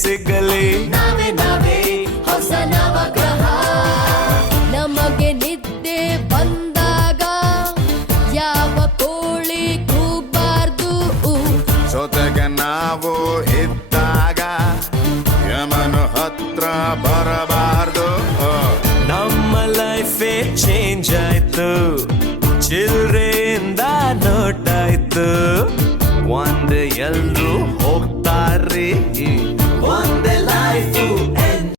ಸಿಗಲಿ. ನಾವೇ ನಾವೇ ಹೊಸ ನವಗ್ರಹ. ನಮಗೆ ನಿದ್ದೆ ಬಂದಾಗ ಯಾವ ಕೋಳಿ ಕೂಗಬಾರ್ದು. ಜೊತೆಗೆ ನಾವು ಇದ್ದಾಗ ಯಮನು ಹತ್ರ ಬರಬಾರ್ದು. ನಮ್ಮ ಲೈಫೇ ಚೇಂಜ್ ಆಯ್ತು, ಚಿಲ್ರೆಯಿಂದ ನೋಟಾಯ್ತು. ಒಂದೇ ಎಲ್ರು ಹೋಗ್ತಾರ್ರಿ, ಒಂದೇ ಲೈಫು